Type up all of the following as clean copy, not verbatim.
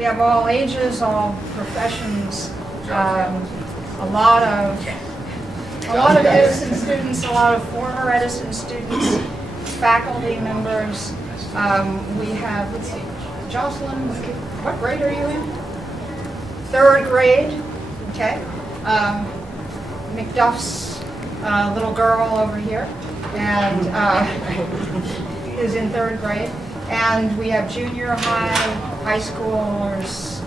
We have all ages, all professions, a lot of Edison students, a lot of former Edison students, faculty members. We have, let's see, Jocelyn, what grade are you in? 3rd grade, okay. McDuff's little girl over here, and is in 3rd grade. And we have junior high schoolers.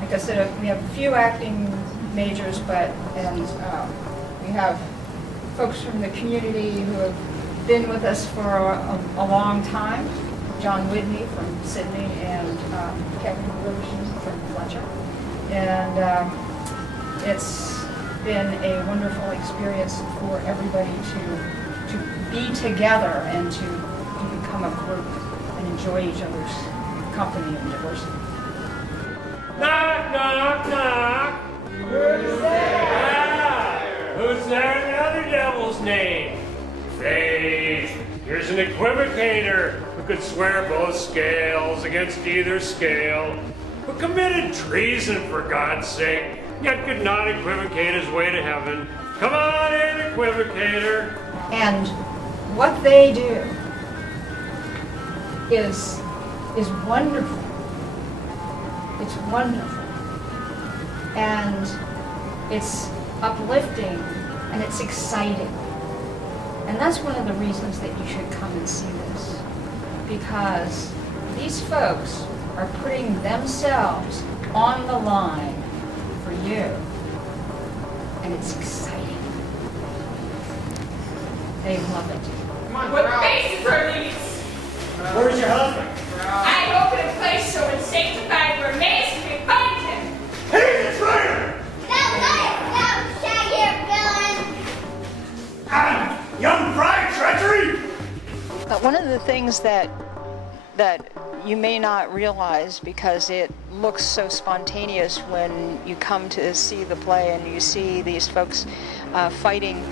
Like I said, we have a few acting majors, and we have folks from the community who have been with us for a long time. John Whitney from Sydney and Kevin Wilson from Fletcher. And it's been a wonderful experience for everybody to be together and to become a group and enjoy each other's company and diversity. Knock, knock, knock. Who's there? Who's there in the other devil's name? Faith. Here's an equivocator who could swear both scales against either scale, who committed treason for God's sake, yet could not equivocate his way to heaven. Come on in, equivocator. And what they do is wonderful. It's wonderful. And it's uplifting and it's exciting. And that's one of the reasons that you should come and see this. Because these folks are putting themselves on the line for you. And it's exciting. They love it. Come on, what face for these? Where's your husband? I open a place so it's sanctified where Mace can find him. Hey, it's Ryder! No, stay here, villain! Young pride treachery! One of the things that you may not realize, because it looks so spontaneous when you come to see the play and you see these folks fighting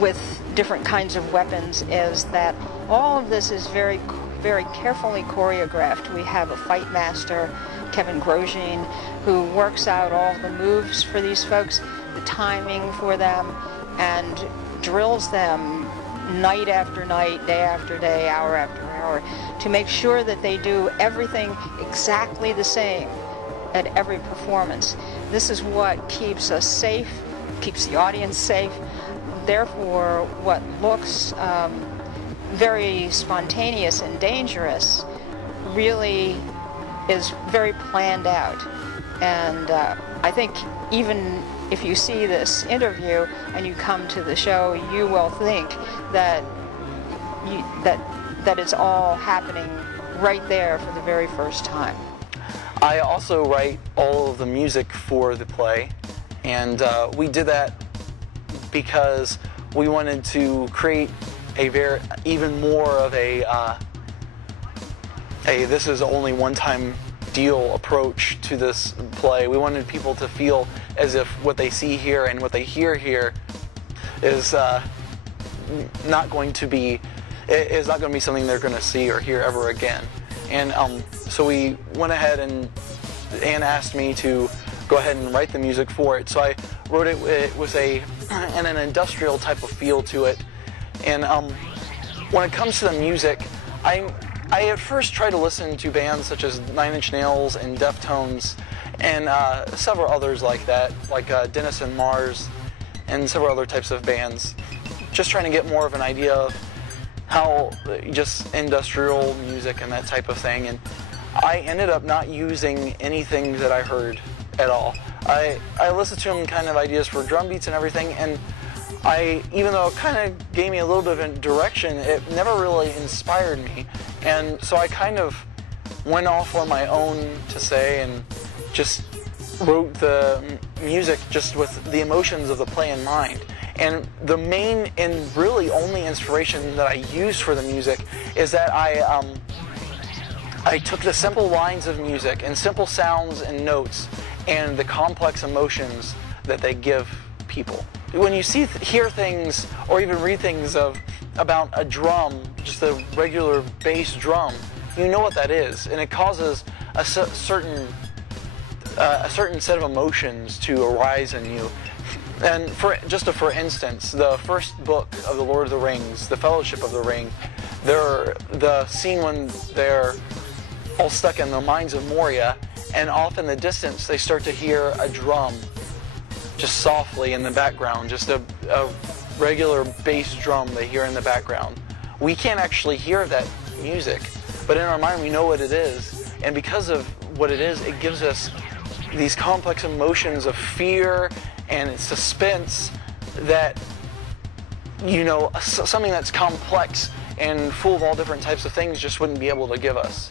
with different kinds of weapons, is that all of this is very, very carefully choreographed. We have a fight master, Kevin Grosjean, who works out all the moves for these folks, the timing for them, and drills them night after night, day after day, hour after hour, to make sure that they do everything exactly the same at every performance. This is what keeps us safe, keeps the audience safe. Therefore, what looks very spontaneous and dangerous really is very planned out. And I think even if you see this interview and you come to the show, you will think that that it's all happening right there for the very first time. I also write all of the music for the play, and we did that because we wanted to create even more of a this is only one-time deal approach to this play. We wanted people to feel as if what they see here and what they hear here is not going to be something they're going to see or hear ever again. And so we went ahead and Anne asked me to go ahead and write the music for it. So I wrote it with an industrial type of feel to it. And when it comes to the music, I at first tried to listen to bands such as Nine Inch Nails and Deftones and several others like that, like Dennis and Mars and several other types of bands, just trying to get more of an idea of how just industrial music and that type of thing. And I ended up not using anything that I heard at all. I listened to them kind of ideas for drum beats and everything, and even though it kind of gave me a little bit of a direction, it never really inspired me. And so I kind of went off on my own to say and just wrote the music just with the emotions of the play in mind. And the main and really only inspiration that I used for the music is that I took the simple lines of music and simple sounds and notes and the complex emotions that they give people. When you hear things or even read things about a drum, just a regular bass drum, you know what that is, and it causes a certain set of emotions to arise in you. And for instance, the first book of the Lord of the Rings, the Fellowship of the Ring, the scene when they're all stuck in the mines of Moria, and off in the distance they start to hear a drum, just softly in the background, just a regular bass drum they hear in the background. We can't actually hear that music, but in our mind we know what it is, and because of what it is, it gives us these complex emotions of fear and suspense that, you know, something that's complex and full of all different types of things just wouldn't be able to give us.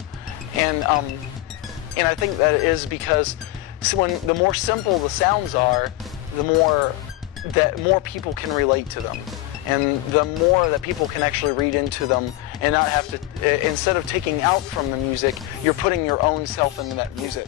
And I think that is because the more simple the sounds are, the more people can relate to them, and the more that people can actually read into them and not have to, instead of taking out from the music, you're putting your own self into that music.